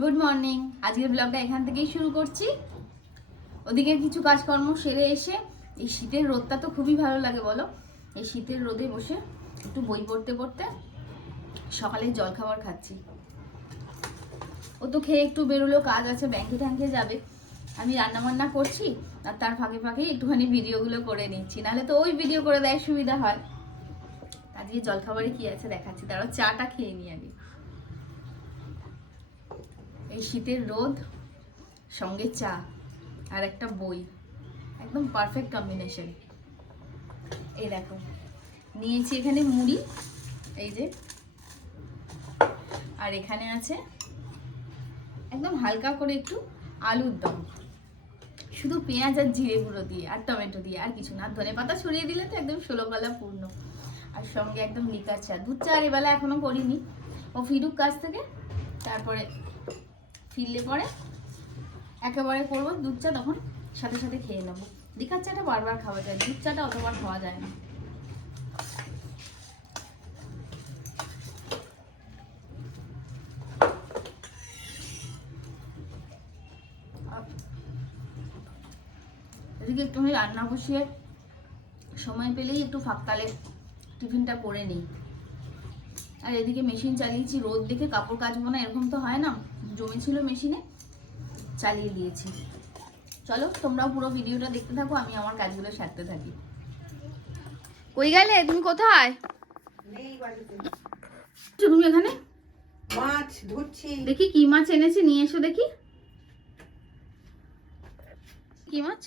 Good morning আজকের ব্লগটা এখান থেকেই শুরু করছি। ওদিকে কিছু কাজকর্ম সেরে এসে এই শীতের রোদটা তো খুবই ভালো লাগে, বলো? এই শীতের রোদে বসে একটু বই পড়তে পড়তে সকালে জল খাবার খাচ্ছি। ও তো খেয়ে একটু বেরোলো, কাজ আছে ব্যাংকে ট্যাঙ্কে যাবে। আমি রান্না বান্না করছি আর তার ফাঁকে ফাঁকে একটুখানি ভিডিওগুলো করে নিচ্ছি। নাহলে তো ওই ভিডিও করে দেয় সুবিধা হয়। আজকে জলখাবারে কি আছে দেখাচ্ছি। তারও চাটা খেয়ে নিই আগে। এই শীতের রোদ, সঙ্গে চা আর একটা বই। একদম পারফেক্ট কম্বিনেশন এই দেখো, নিয়েছি এখানে মুড়ি, এই যে। আর এখানে আছে একদম হালকা করে একটু আলুর দম। শুধু পেঁয়াজ আর জিরে গুঁড়ো দিয়ে আর টমেটো দিয়ে আর কিছু না, ধনে পাতা ছড়িয়ে দিলে তো একদম ষোলো কলা পূর্ণ। আর সঙ্গে একদম লিকার চা। দুধ চা আর এবেলা এখনও করিনি। ও ফিরুক কাছ থেকে, তারপরে ফিরলে পরে একেবারে করব, দুধ চা তখন সাথে সাথে খেয়ে নেব। লিকার চাটা বারবার খাওয়া যায়, দুধ চাটা অতবার খাওয়া যায় না। এদিকে একটুখানি রান্না বসিয়ে সময় পেলেই একটু ফাঁকতালে টিফিনটা করে নিই। আর এদিকে মেশিন চালিয়েছি, রোদ দেখে কাপড় কাচবো না, এরকম তো হয় না। জমেছিল মেশিনে চালিয়ে দিয়েছি চলো তোমরাও পুরো ভিডিওটা দেখতে থাকো আমি আমার কাজগুলো সারতে থাকি। কই গেলে? তুমি কোথায়? তুমি এখানে? মাছ ধরছি। দেখি কি মাছ এনেছি নিয়ে এসো দেখি। কি মাছ?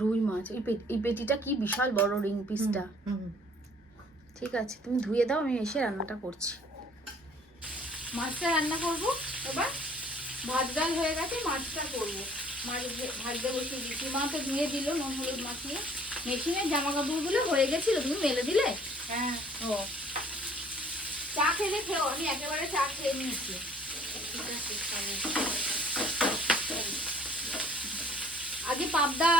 রুই মাছ। এই পেটিটা কি বিশাল বড় রিং পিসটা। হুম। ঠিক আছে তুমি ধুয়ে দাও আমি এসে রান্নাটা করছি। মাছটা রান্না করব এবার ভাত ডাল হয়ে গেছে মাছটা করব। মাছ ভে- ভাজতে বসিয়ে দিচ্ছি মা তো ধুয়ে দিল নুন হলুদ মাখিয়ে। মেশিনের জামা কাপড়গুলো হয়ে গেছিল তুমি মেলে দিলে? হ্যাঁ। ও। চা খেলে খেও আমি একেবারে চা খেয়ে নিয়েছি। আগে পাবদা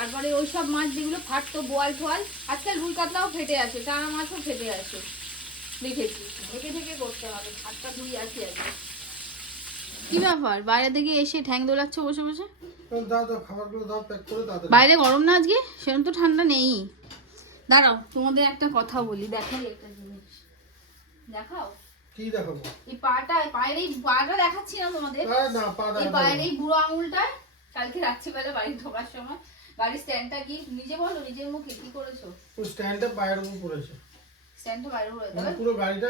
তারপরে ওই সব মাছ যেগুলো ফাটতো বোয়াল টোয়াল আজকাল রুই কাতলাও ফেটে আসে টানা মাছও ফেটে আসে দেখেছি। ঢেকে ঢেকে করতে হবে হাতটা ধুই আছি আগে। কি ব্যাপার? বাইরে থেকে এসে ঠ্যাং দোলাচ্ছ বসে বসে? দাও দাও খাবারগুলো দাও প্যাক করে তাড়াতাড়ি বাইরে গরম না আজকে? সেরকম তো ঠান্ডা নেই। দাঁড়াও তোমাদের একটা কথা বলি দেখাই একটা জিনিস দেখাও। কি দেখাবো? এই পাটা পায়ের এই পাটা দেখাচ্ছি না তোমাদের? এই পায়ের এই বুড়ো আঙুলটায় কালকে রাত্রিবেলা বাড়ি ঢোকার সময় গাড়ির স্ট্যান্ডটা কি? নিজে বলো নিজের মুখে কি করেছ? স্ট্যান্ডটা স্ট্যান্ডে পায়ের উপর পড়েছে। স্ট্যান্ডটা বাইরে রয়ে মানে পুরো গাড়িটা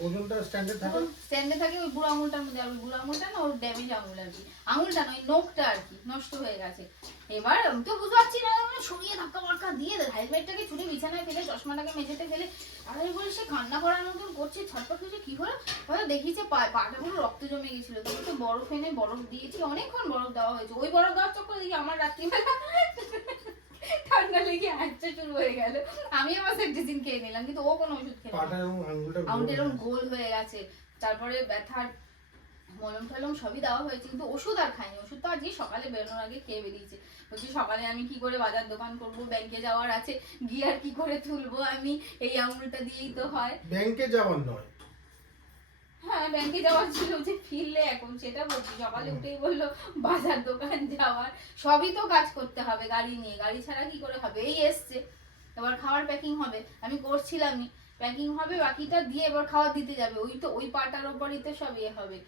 ওজনটা স্ট্যান্ডে থাকে? স্ট্যান্ডে থাকে ওই বুড়ো আঙুলটার মধ্যে আর বুড়ো আঙুলটা না ওর ড্যামেজ আঙুল আর কি। আঙুলটা নোখটা আর কি নষ্ট হয়ে গেছে। এবার আমি তো বুঝতে পারছি না মানে সরিয়ে ধাক্কা দিয়ে দেয়। হেলমেটটাকে ছুটে বিছানায় ফেলে চশমাটাকে মেঝেতে ফেলে আর আমি বলে সে কান্না করার মতন করছে ছটপট করছে কি হলো? হয়তো দেখি যে পা- পাটা পুরো রক্ত জমে গেছিল। তো বরফ এনে বরফ দিয়েছি অনেকক্ষণ বরফ দেওয়া হয়েছে। ওই বরফ দেওয়ার চক্কর দেখি আমার রাত্রিবেলা। ঠান্ডা লেগে হাঁচতে শুরু হয়ে গেল। আমি আমার সেন্টিসিন খেয়ে নিলাম কিন্তু ও কোনো ওষুধ। আঙুলটা আঙুলটা এরকম গোল হয়ে গেছে। তারপরে ব্যথার মলম টলম সবই দেওয়া হয়েছে কিন্তু ওষুধ আর খাইনি। ওষুধ তো আজকে সকালে বেরোনোর আগে খেয়ে বেরিয়েছে। বলছি সকালে আমি কি করে বাজার দোকান করব? ব্যাংকে যাওয়ার আছে। গিয়ে আর কি করে তুলবো আমি? এই আঙুলটা দিয়েই তো হয়। ব্যাংকে যাওয়ার নয়। হ্যাঁ ব্যাংকে যাওয়ার ছিল যে ফিরলে এখন সেটা বলছি। সকালে উঠেই বলল বাজার দোকান যাওয়ার। সবই তো কাজ করতে হবে গাড়ি নিয়ে। গাড়ি ছাড়া কি করে হবে? এই এসছে। এবার খাবার প্যাকিং হবে। আমি করছিলামই। প্যাকিং হবে বাকিটা দিয়ে এবার খাবার দিতে যাবে। ওই তো ওই পাটার ওপরই তো সব ইয়ে হবে।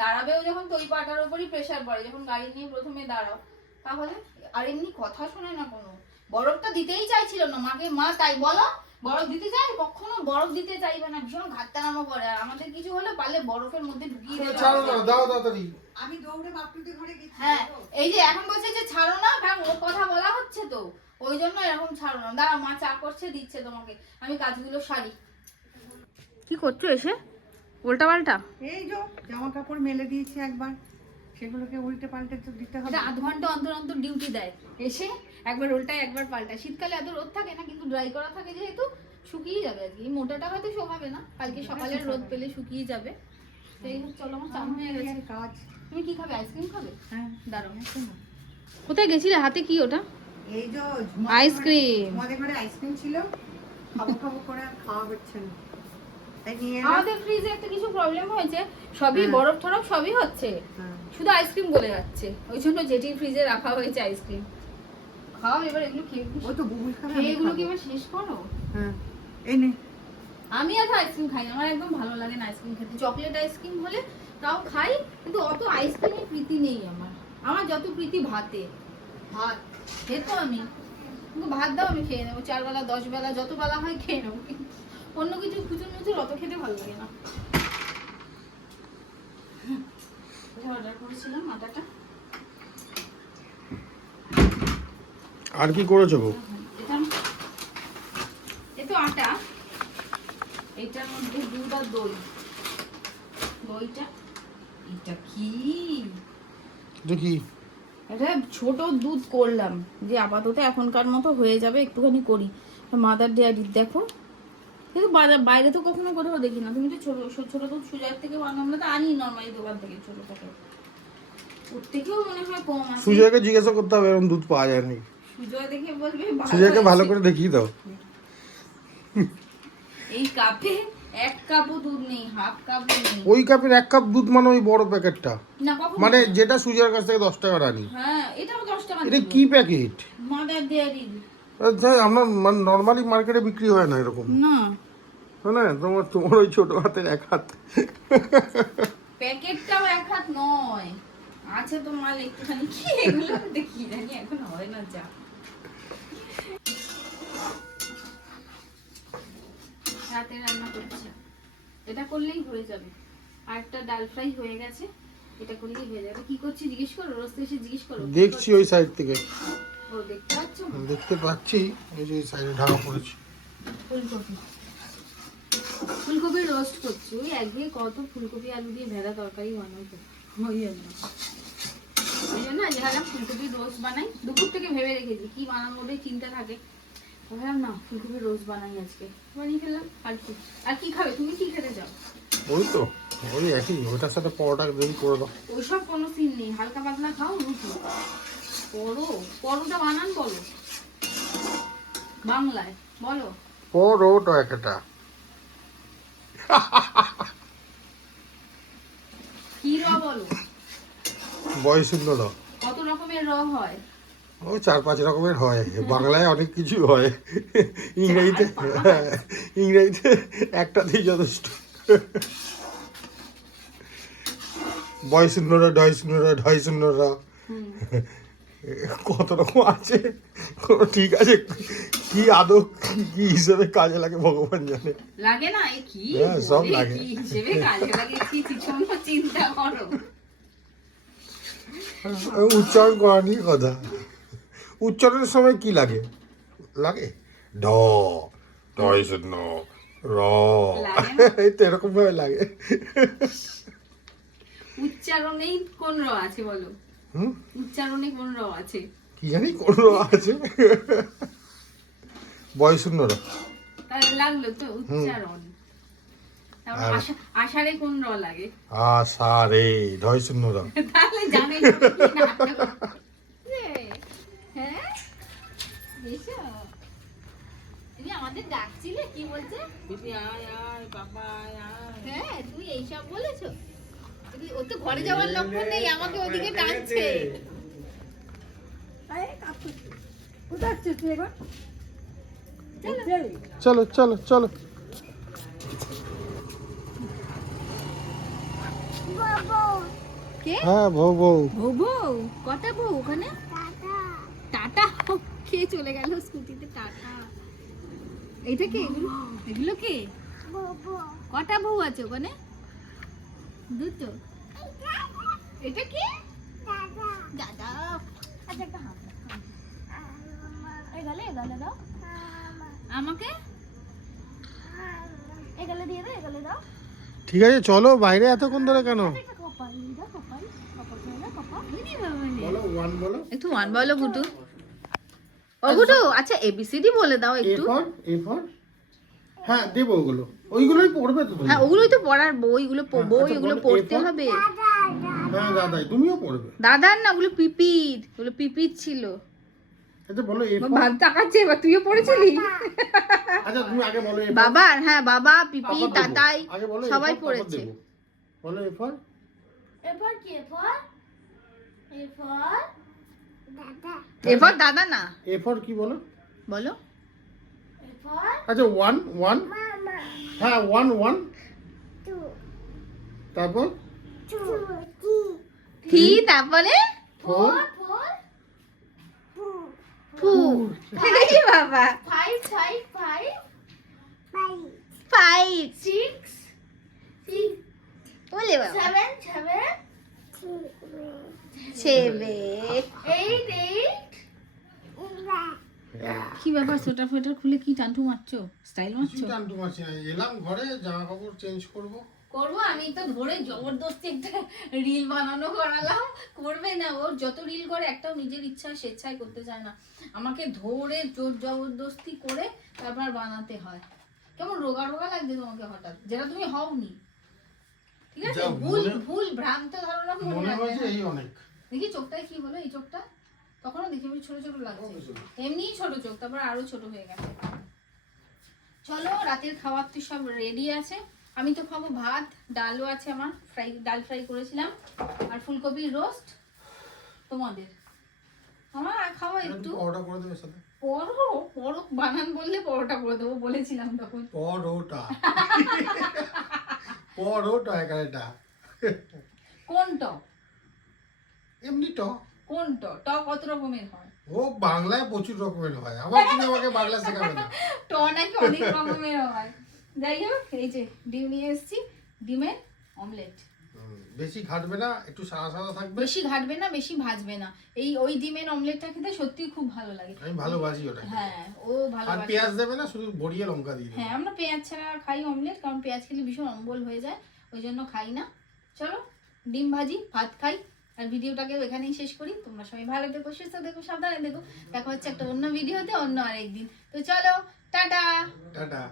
দাঁড়াবেও যখন তো ওই পাটার ওপরই প্রেশার পড়ে। যখন গাড়ি নিয়ে প্রথমে দাঁড়াও তাহলে আর এমনি কথা শোনে না কোনো। বরফটা দিতেই চাইছিল না। মাকে মা তাই বলো বরফ দিতে চাই কখনো বরফ দিতে চাইবে না। ভীষণ ঘাটতে নামা করে আর আমাদের কিছু হলে পারলে বরফের মধ্যে ঢুকিয়ে দেবে। ছাড়ো না দাও তাড়াতাড়ি। আমি দৌড়ে বাপুদের ঘরে গেছি। হ্যাঁ এই যে এখন বলছে যে ছাড়ো না কারণ ওর কথা বলা হচ্ছে তো। ওই জন্য এরকম ছাড়ো না। দাঁড়া মা চা করছে দিচ্ছে তোমাকে। আমি কাজগুলো সারি। কি করছ এসে? উল্টা পাল্টা এই যে জামা কাপড় মেলে দিয়েছি একবার। সেগুলোকে উল্টে পাল্টে তো দিতে হবে। আধ ঘণ্টা অন্তর অন্তর ডিউটি দেয়। এসে একবার উল্টায় একবার পাল্টায়। শীতকালে এত রোদ থাকে না কিন্তু ড্রাই করা থাকে যেহেতু শুকিয়ে যাবে আজকে। এই মোটাটা হয়তো শোভাবে না কালকে সকালের রোদ পেলে শুকিয়ে যাবে। সেই চলো আমার চা হয়ে গেছে। কাজ। তুমি কি খাবে? আইসক্রিম খাবে? হ্যাঁ। দাঁড়াও। কোথায় গেছিলে? হাতে কি ওটা? এই যে আইসক্রিম। আমাদের ঘরে আইসক্রিম ছিল? খাব খাব করে আর খাওয়া হচ্ছে না। নিয়ে আমাদের ফ্রিজে একটা কিছু প্রবলেম হয়েছে। সবই হ্যাঁ। বরফ টরফ সবই হচ্ছে। হ্যাঁ। শুধু আইসক্রিম গলে যাচ্ছে। ওই জন্য যেটি ফ্রিজে রাখা হয়েছে আইসক্রিম খাও এবার এগুলো খেয়ে ওই তো বুবুল খাবে এগুলো কি। এবার শেষ করো? হ্যাঁ এই নে। আমি এত আইসক্রিম খাই আমার একদম ভালো লাগে না আইসক্রিম খেতে। চকলেট আইসক্রিম হলে তাও খাই কিন্তু অত আইসক্রিমের প্রীতি নেই আমার। আমার যত প্রীতি ভাতে। ভাত খেতো আমি। কিন্তু ভাত দাও আমি খেয়ে নেব। চার বেলা দশ বেলা যত বেলা হয় খেয়ে নেব। অন্য কিছু খুচুর মুচুর অত খেতে ভালো লাগে না। অর্ডার করেছিলাম আটাটা। আর কি করেছ গো এ তো আটা। এইটার মধ্যে দুধ আর দই। দইটা এটা কি? দেখি এটা ছোট দুধ করলাম যে আপাতত এখনকার মতো হয়ে যাবে একটুখানি করি। মাদার ডেয়ারির দেখো। কিন্তু বাইরে তো কখনো কোথাও দেখি না। তুমি তো ছোট ছোট দুধ সুজার থেকে বানাও আমরা তো আনি নর্মালি দোকান থেকে ছোট থেকে। ওর থেকেও মনে হয় কম আছে। সুজয়কে জিজ্ঞাসা করতে হবে এরকম দুধ পাওয়া যায়নি। সুজয় দেখে বলবে ভালো সুজয়কে ভালো করে দেখিয়ে দাও। এই কাপে এক কাপও দুধ নেই হাফ কাপও নেই। ওই কাপের এক কাপ দুধ মানে ওই বড় প্যাকেটটা? না মানে যেটা সুজার কাছ থেকে দশ টাকা আনি হ্যাঁ এটাও টাকা এটা কি প্যাকেট? মাদার ডেয়ারির আমরা মানে নর্মালি মার্কেটে বিক্রি হয় না এরকম। না। না তোমার তোমার ওই ছোট হাতের এক হাত। প্যাকেটটাও এক হাত নয়। আছে তো মাল একটুখানি। কি এগুলো? দেখি জানি এখন হয় না যা। রাতে রান্না করছি। এটা করলেই হয়ে যাবে। আর একটা ডাল ফ্রাই হয়ে গেছে। এটা করলেই হয়ে যাবে। কি করছি জিজ্ঞেস করো? রোজ এসে জিজ্ঞেস করো। দেখছি ওই সাইড থেকে? ও দেখতে পাচ্ছ? দেখতে পাচ্ছি। এই যে সাইডে ঢাকা পড়েছি। ফুলকপি। ফুলকপি রোস্ট করছি। ওই একদিকে কত ফুলকপি আলু দিয়ে ভেড়া তরকারি বানাই তো ওই জন্য। ওই জন্য আজকে ভাবলাম ফুলকপির রোস্ট বানাই। দুপুর থেকে ভেবে রেখেছি কি বানাবো ওটাই চিন্তা থাকে। ভাবলাম না ফুলকপির রোস্ট বানাই আজকে। বানিয়ে ফেললাম আর কি। আর কি খাবে? তুমি কি খেতে চাও? ওই তো ওই একই। ওটার সাথে পরোটা যদি করে দাও। ওইসব কোনো সিন নেই। হালকা পাতলা খাও রুটি। পরো। পরোটা বানান বলো। বাংলায় বলো। পরোটা একটা। কি র বলো? বয়স শূন্য কত রকমের র হয়? ও চার পাঁচ রকমের হয়। বাংলায় অনেক কিছু হয়। ইংরেজিতে ইংরেজিতে একটাতেই যথেষ্ট। বয় শূন্যরা ডয় শূন্যরা ঢয় শূন্যরা কত রকম আছে? কোনো ঠিক আছে? কি আদৌ কি হিসেবে কাজে লাগে ভগবান জানে। লাগে না এ কি? হ্যাঁ, সব লাগে। কি হিসেবে কাজে লাগে? কি চিন্তা করো। উচ্চারণ করা নিয়ে কথা। উচ্চারণের সময় কি লাগে? লাগে? ঢয় শূন্য র। এই তো এরকম ভাবে লাগে। উচ্চারণেই কোন র আছে বলো? হুম? উচ্চারণে কোন র আছে। কি জানি কোন র আছে। বয় শূন্য র তাহলে লাগল তো উচ্চারণ। আষাঢ়ে কোন র লাগে? রে ঢয় শূন্য র তাহলে জানে কি হ্যাঁ তুমি আমাদের ডাকছিলে কি বলছে? দিদি আয় আয় বাবা আয় আয়। হ্যাঁ তুমি এইসব বলেছ? ও তো ঘরে যাওয়ার লক্ষণ নেই আমাকে ওদিকে টানছে। চলো। চলো চলো কে? হ্যাঁ বউ বউ। বউ বউ? কটা বউ ওখানে? টাটা। কে চলে গেল স্কুটিতে? টাটা। এইটা কে? এগুলো? এগুলো কে? কটা বউ আছে ওখানে? দুটো। এটা কি? দাদা। আচ্ছা একটা হাত দাও, হাত দাও। এগালে এগালে দাও। আমাকে? এগালে দিয়ে দাও এগালে দাও। ঠিক আছে চলো বাইরে এতক্ষণ ধরে কেন? একটা বাবা বলো একটু ওয়ান বলো গুটু। ও গুটু আচ্ছা এবিসিডি বলে দাও একটু। ফর এ ফর হ্যাঁ দেবো ওগুলো। ওইগুলোই পড়বে তো তুমি। হ্যাঁ ওগুলোই তো পড়ার বই এগুলো প- হ্যাঁ, বই আচ্ছা, এগুলো বলো, পড়তে হবে। হ্যাঁ দাদাই তুমিও পড়বে। দাদার না ওগুলো পিপির ওগুলো পিপির ছিল। আচ্ছা বলো এ ভাব তাকাচ্ছে এবার তুইও পড়েছিলি? আচ্ছা তুমি আগে বলো বাবার হ্যাঁ বাবা পিপি। তাতাই বলো সবাই পড়েছে। দাদা না। এরপর কি বলো। আচ্ছা ওয়ান ওয়ান হ্যাঁ ওয়ান ওয়ান তারপর? থি তারপরে? ফোর ফু বাবা। Five five five five six six বলে বাবা। Seven seven seven eight eight কি ব্যাপার সোয়েটার ফোয়েটার খুলে কি টান্টু মারছো? স্টাইল মারছো? টান্টু মারছি না এলাম ঘরে জামা কাপড় চেঞ্জ করব। করব আমি তো ধরে জবরদস্তি একটা রিল বানানো করালাম। করবে না ওর যত রিল করে একটাও নিজের ইচ্ছা স্বেচ্ছায় করতে চায় না। আমাকে ধরে জোর জবরদস্তি করে তারপর বানাতে হয়। কেমন রোগা রোগা লাগছে তোমাকে হঠাৎ? যেটা তুমি হওনি। ঠিক আছে? ভুল ভুল ভ্রান্ত ধারণা মনে না। এই অনেক। দেখি চোখটায় কি হলো এই চোখটা? তখনও দেখি আমি ছোট ছোট লাগছে। এমনিই ছোট চোখ তারপর আরও ছোট হয়ে গেছে। চলো রাতের খাবার তো সব রেডি আছে। আমি তো খাব ভাত ডালও আছে আমার ফ্রাই ডাল ফ্রাই করেছিলাম। আর ফুলকপির রোস্ট তোমাদের। আমার আর খাওয়া একটু। অর্ডার করে দেবে সাথে? পরো পরো বানান বললে পরোটা করে দেবো বলেছিলাম তখন। পরোটা। পরোটা এখানেটা কোন টক? এমনি ট কোন টক কত রকমের হয়? ও বাংলায় প্রচুর রকমের হয়। আবার তুমি আমাকে বাংলা শেখাবে না। ট নাকি অনেক রকমের হয়। যাই হোক এই যে ডিম নিয়ে এসেছি ডিমের অমলেট বেশি ঘাটবে না একটু সাদা সাদা থাকবে। বেশি ঘাটবে না বেশি ভাজবে না। এই ওই ডিমের অমলেটটা খেতে সত্যি খুব ভালো লাগে। আমি ভালোবাসি ওটা হ্যাঁ ও আর পেঁয়াজ দেবে না শুধু বড়িয়ে লঙ্কা দিয়ে হ্যাঁ আমরা পেঁয়াজ ছাড়া খাই অমলেট কারণ পেঁয়াজ খেলে ভীষণ অম্বল হয়ে যায় ওই জন্য খাই না। চলো ডিম ভাজি ভাত খাই। আর ভিডিওটাকেও এখানেই শেষ করি। তোমরা সবাই ভালো থেকো, সুস্থ দেখো সাবধানে দেখো দেখা হচ্ছে একটা অন্য ভিডিওতে অন্য আরেকদিন। তো চলো, টাটা! টাটা।